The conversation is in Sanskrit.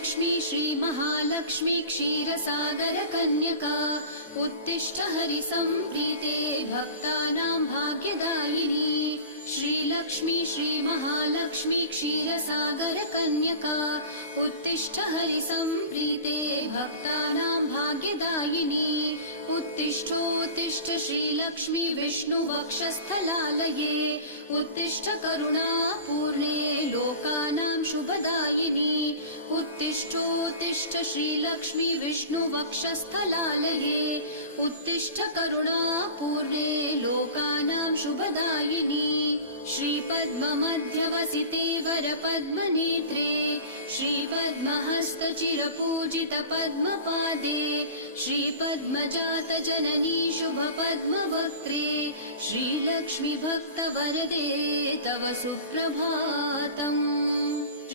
श्रीलक्ष्मी श्रीमहालक्ष्मी क्षीरसागर कन्यका उत्तिष्ठ हरिसम्प्रीते भक्तानां भाग्यदायिनी। श्रीलक्ष्मी श्रीमहालक्ष्मी क्षीरसागर कन्यका उत्तिष्ठ हरिसम्प्रीते भक्तानां भाग्यदायिनी। उत्तिष्ठोत्तिष्ठ श्रीलक्ष्मी विष्णुवक्षस्थलालये उत्तिष्ठ करुणापूर्णे लोकानां शुभदायिनी। उत्तिष्ठोत्तिष्ठ श्रीलक्ष्मी विष्णुवक्षस्थलालये उत्तिष्ठ करुणापूर्णे लोकानां शुभदायिनी। श्रीपद्ममध्यवसिते वरपद्मनेत्रे श्रीपद्महस्तचिरपूजित पद्मपादे श्रीपद्मजात जननी शुभपद्मवक्त्रे श्रीलक्ष्मी भक्तवरदे तव सुप्रभातम्।